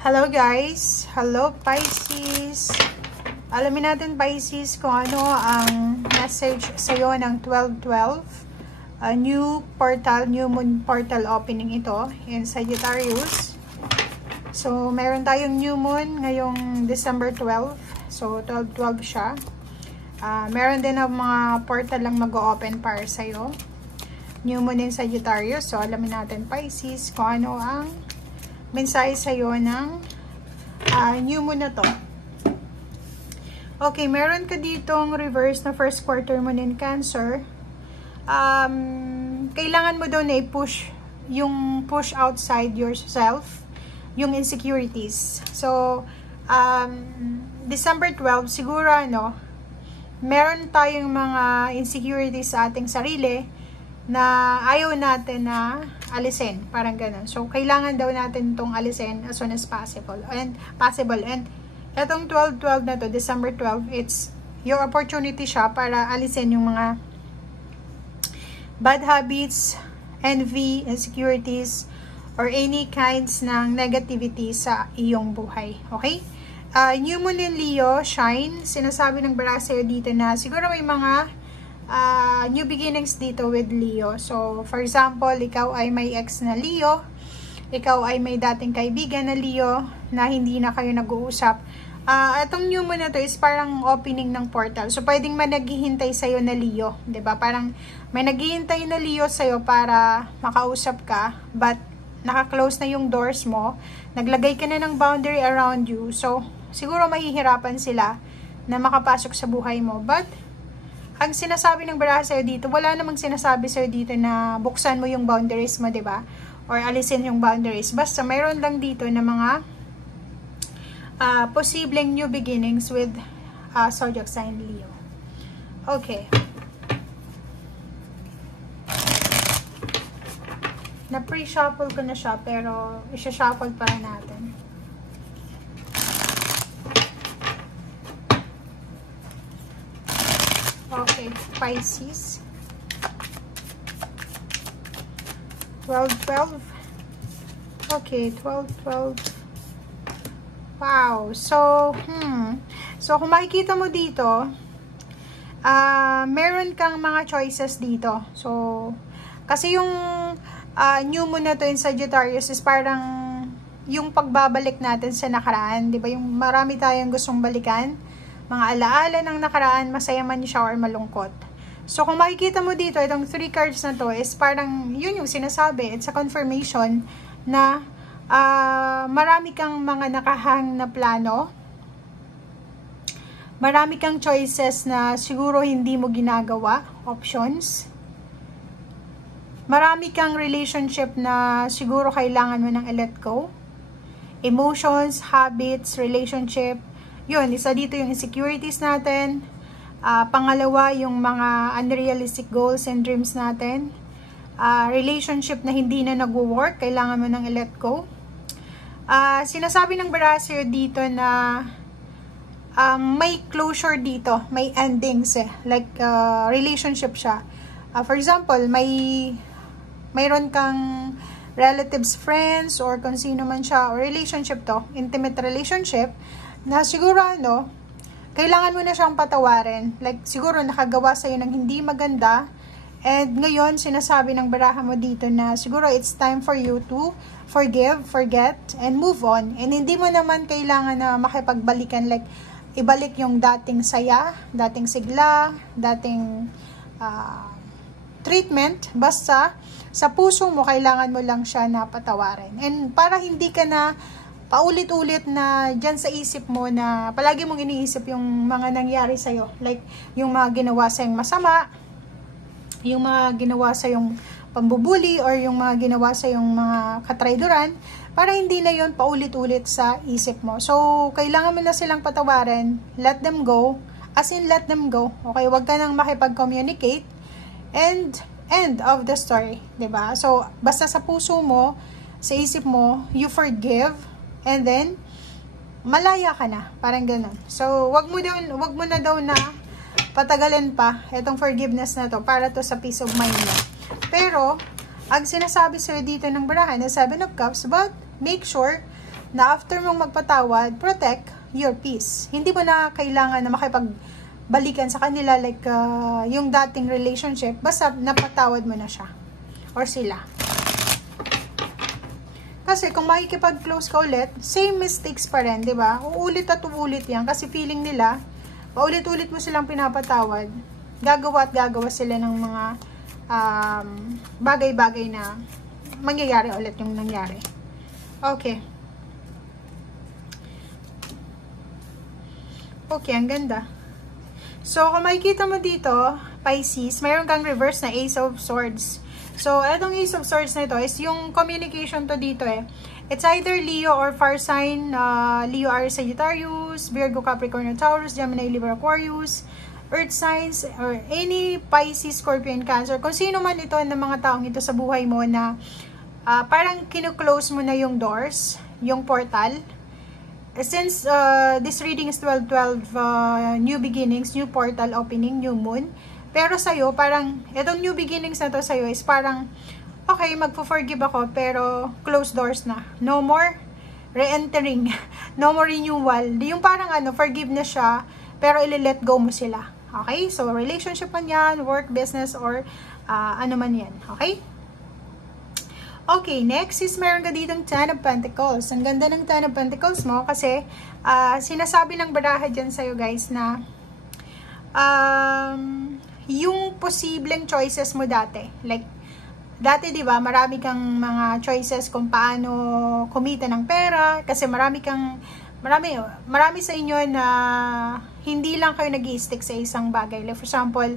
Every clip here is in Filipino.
Hello guys! Hello Pisces! Alamin natin Pisces kung ano ang message sa'yo ng 12-12. New moon portal opening ito in Sagittarius. So, meron tayong new moon ngayong December 12. So, 12-12 siya. Meron din ang mga portal lang mag-open para sa'yo. New moon in Sagittarius. So, alamin natin Pisces kung ano ang mensahe sa'yo ng new moon na to. Okay, meron ka ditong reverse na first quarter moon in Cancer. Kailangan mo daw na i-push yung push outside yourself, yung insecurities. So, December 12, siguro meron tayong mga insecurities sa ating sarili na ayaw natin na alisin, parang ganun. So, kailangan daw natin itong alisin as soon as possible. And etong 12-12 na to, December 12, it's your opportunity siya para alisin yung mga bad habits, envy, insecurities, or any kinds ng negativity sa iyong buhay. Okay? New moon in Leo, shine. Sinasabi ng bara sa'yo dito na siguro may mga new beginnings dito with Leo. So, for example, ikaw ay may ex na Leo, ikaw ay may dating kaibigan na Leo na hindi na kayo nag-uusap. Itong new moon na to is parang opening ng portal. So, pwedeng may naghihintay sa'yo na Leo, 'di ba? Parang may naghihintay na Leo sa'yo para makausap ka, but naka-close na yung doors mo, naglagay ka na ng boundary around you. So, siguro mahihirapan sila na makapasok sa buhay mo. But ang sinasabi ng bara sa'yo dito, wala namang sinasabi sa'yo dito na buksan mo yung boundaries mo, diba? Or alisin yung boundaries. Basta mayroon lang dito na mga posibleng new beginnings with zodiac sign Leo. Okay. Na-pre-shuffle ko na siya, pero isa-shuffle pa natin. Okay, Pisces. 12-12. Okay, 12-12. Wow. So, So, kung makikita mo dito, meron kang mga choices dito. So, kasi yung new moon na to in Sagittarius is parang yung pagbabalik natin sa nakaraan. Diba? Yung marami tayong gustong balikan. Mga alaala ng nakaraan, masaya man siya or malungkot. So, kung makikita mo dito, itong 3 cards na to is parang, yun yung sinasabi. It's a confirmation na marami kang mga nakahang na plano. Marami kang choices na siguro hindi mo ginagawa, options. Marami kang relationship na siguro kailangan mo nang i-let go. Emotions, habits, relationship. Yun, isa dito yung insecurities natin. Pangalawa, yung mga unrealistic goals and dreams natin. Relationship na hindi na nag-work, kailangan mo nang i-let go. Sinasabi ng Barasir dito na may closure dito, may endings like relationship siya. For example, mayroon kang relatives, friends, or kung sino man siya, or relationship to, intimate relationship, na siguro kailangan mo na siyang patawarin. Like, siguro nakagawa sa'yo ng hindi maganda, and ngayon, sinasabi ng baraha mo dito na siguro it's time for you to forgive, forget, and move on. And hindi mo naman kailangan na makipagbalikan, like, ibalik yung dating saya, dating sigla, dating treatment. Basta, sa puso mo, kailangan mo lang siya na patawarin. And para hindi ka na paulit-ulit na dyan sa isip mo na palagi mong iniisip yung mga nangyari sa'yo. Like, yung mga ginawa sa'yong masama, yung mga ginawa sa'yong pambubuli, or yung mga ginawa sa'yong mga katrayduran, para hindi na yon paulit-ulit sa isip mo. So, kailangan mo na silang patawarin, let them go, as in let them go. Okay, wag ka nang makipag-communicate, and end of the story, 'di ba? So, basta sa puso mo, sa isip mo, you forgive, and then, malaya ka na. Parang ganun. So, wag mo na daw na patagalin pa itong forgiveness na to para to sa peace of mind mo. Pero, ang sinasabi sa'yo dito ng barahan na 7 of Cups, but make sure na after mong magpatawad, protect your peace. Hindi mo na kailangan na makipagbalikan sa kanila like yung dating relationship, basta napatawad mo na siya or sila. Kasi kung makikipag-close ka ulit, same mistakes pa rin, di ba? Uulit at uulit yan kasi feeling nila, paulit-ulit mo silang pinapatawad, gagawa at gagawa sila ng mga bagay-bagay na mangyayari ulit yung nangyari. Okay. Okay, ang ganda. So, kung makikita mo dito, Pisces, mayroon kang reverse na Ace of Swords. So, etong Ace of Swords na ito is yung communication to dito eh. It's either Leo or fire sign, Leo, Aries, Sagittarius, Virgo, Capricorn, Taurus, Gemini, Libra, Aquarius, Earth signs, or any Pisces, Scorpio, and Cancer. Kung sino man ito ng mga taong ito sa buhay mo na parang kinu-close mo na yung doors, yung portal. Since this reading is 12-12, new beginnings, new portal opening, new moon. Pero sa'yo, parang, itong new beginnings na to sa'yo is parang, okay, magpo-forgive ako, pero closed doors na. No more re-entering. No more renewal. Yung parang forgive na siya, pero ili-let go mo sila. Okay? So, relationship man yan, work, business, or ano man yan. Okay? Okay, next is meron ka ditong Ten of Pentacles. Ang ganda ng Ten of Pentacles mo kasi sinasabi ng baraha dyan sa'yo guys na yung posibleng choices mo dati. Like, dati diba, marami kang mga choices kung paano kumita ng pera kasi marami sa inyo na hindi lang kayo nag-i-stick sa isang bagay. Like for example,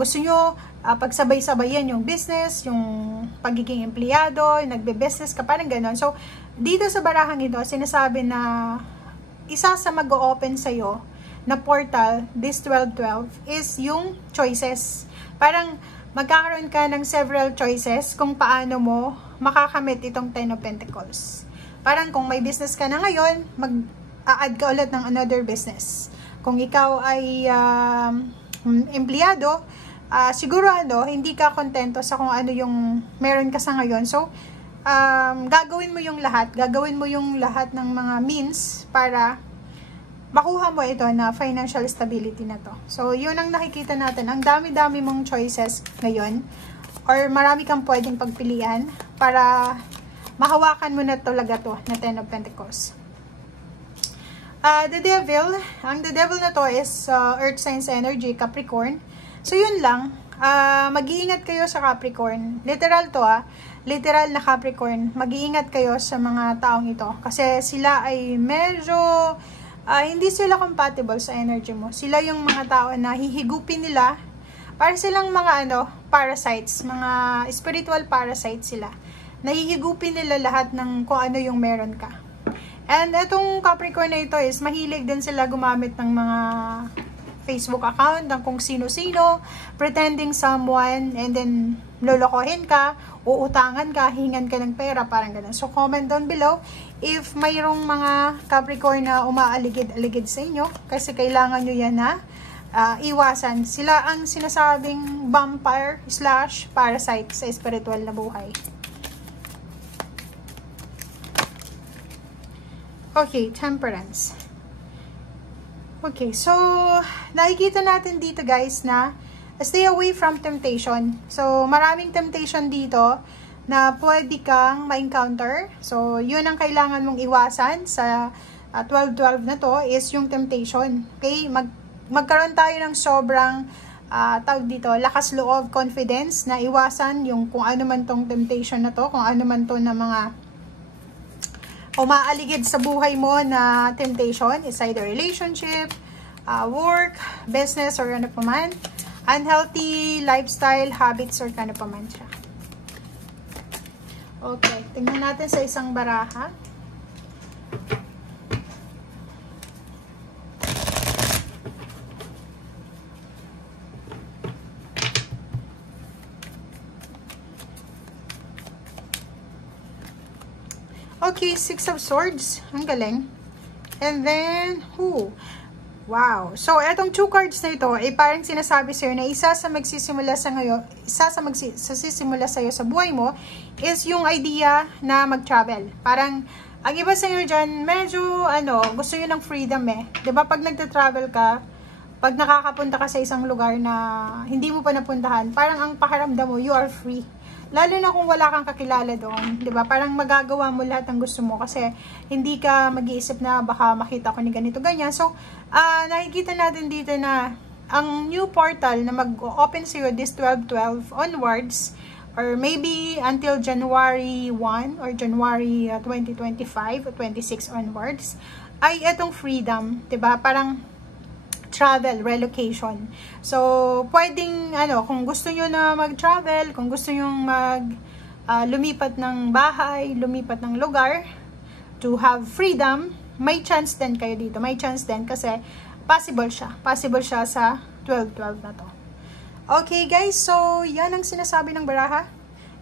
gusto nyo pagsabay-sabayan yung business, yung pagiging empleyado, nagbe-business ka, parang gano'n. So, dito sa barahang ito, sinasabi na isa sa mag-o-open sa'yo na portal, this 12-12, is yung choices. Parang magkakaroon ka ng several choices kung paano mo makakamit itong Ten of Pentacles. Parang kung may business ka na ngayon, mag-a-add ka ulit ng another business. Kung ikaw ay empleyado, siguro hindi ka kontento sa kung ano yung meron ka sa ngayon. So, gagawin mo yung lahat ng mga means para makuha mo ito na financial stability na to. So, yun ang nakikita natin. Ang dami-dami mong choices ngayon or marami kang pwedeng pagpilian para mahawakan mo na talaga to na Ten of Pentacles. The Devil, ang The Devil na to is Earth Signs Energy, Capricorn. So, yun lang. Mag-iingat kayo sa Capricorn. Literal to literal na Capricorn. Mag-iingat kayo sa mga taong ito. Kasi sila ay medyo hindi sila compatible sa energy mo. Sila yung mga tao na hihigupin nila. Para silang mga parasites. Mga spiritual parasites sila. Nahihigupin nila lahat ng kung ano yung meron ka. And itong Capricorn na ito is mahilig din sila gumamit ng mga Facebook account ng kung sino-sino, pretending someone, and then lolokohin ka, uutangan ka, hingan ka ng pera, parang ganun. So, comment down below if mayroong mga Capricorn na umaaligid-aligid sa inyo, kasi kailangan nyo yan na iwasan. Sila ang sinasabing vampire/parasite sa spiritual na buhay. Okay, Temperance. Okay, so, nakikita natin dito guys na stay away from temptation. So, maraming temptation dito na pwede kang ma-encounter. So, yun ang kailangan mong iwasan sa 12-12 na to is yung temptation. Okay, magkaroon tayo ng sobrang tawag dito, lakas loob, confidence na iwasan yung kung ano man tong temptation na to, kung ano man to na mga umaaligid sa buhay mo na temptation, is either relationship, work, business, or ano pa man, unhealthy lifestyle, habits, or ano pa man siya. Okay, tingnan natin sa isang baraha. Okay, Six of Swords. Ang galing. And then, wow. So, etong two cards na ito, parang sinasabi sa'yo na isa sa magsisimula sa ngayon, sisimula sa'yo sa buhay mo, is yung idea na mag-travel. Parang, Ang iba sa inyo dyan, medyo, gusto nyo ng freedom eh. 'Di ba pag nagta-travel ka, pag nakakapunta ka sa isang lugar na hindi mo pa napuntahan, parang ang pakiramdam mo, you are free. Lalo na kung wala kang kakilala doon, 'di ba? Parang magagawa mo lahat ng gusto mo kasi hindi ka mag-iisip na baka makita ko ni ganito ganyan. So, nakikita natin dito na ang new portal na mag-open sa iyo this 12/12 onwards, or maybe until January 1 or January 2025 or 26 onwards, ay itong freedom, 'di ba? Parang travel relocation. So, pwedeng kung gusto niyo na mag-travel, kung gusto niyo lumipat ng bahay, lumipat ng lugar to have freedom, may chance din kayo dito. May chance din kasi possible siya. Possible siya sa 12/12 na to. Okay guys, so yan ang sinasabi ng baraha.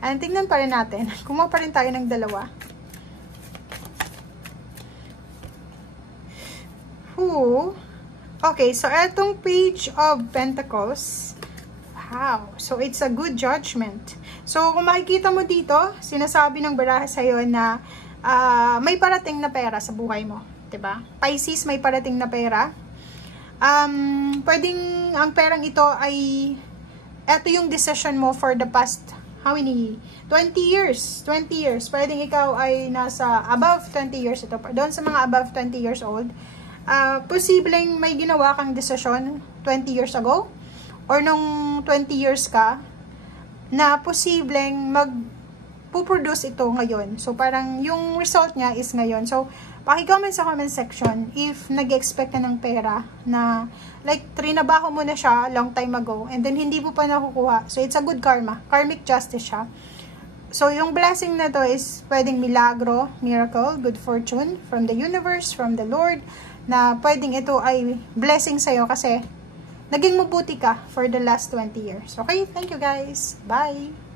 And tingnan pa rin natin. Kumuha pa rin tayo ng dalawa. Okay, so etong Page of Pentacles. Wow, so it's a good judgment. So kung makikita mo dito, sinasabi ng baraha sa'yo na may parating na pera sa buhay mo. 'Di ba? Pisces, may parating na pera. Pwedeng ang perang ito ay eto yung decision mo for the past how many 20 years. Pwedeng ikaw ay nasa above 20 years ito. Doon sa mga above 20 years old, posibleng may ginawa kang decision 20 years ago or nung 20 years ka na posibleng magpo-produce ito ngayon. So parang yung result niya is ngayon. So paki-comment sa comment section if nag-expect ka ng pera na like trinabaho mo na siya long time ago and then hindi mo pa nakukuha. So it's a good karma. Karmic justice siya. So yung blessing na to is pwedeng milagro, miracle, good fortune from the universe, from the Lord, na pwedeng ito ay blessing sa'yo kasi naging mabuti ka for the last 20 years. Okay? Thank you guys. Bye!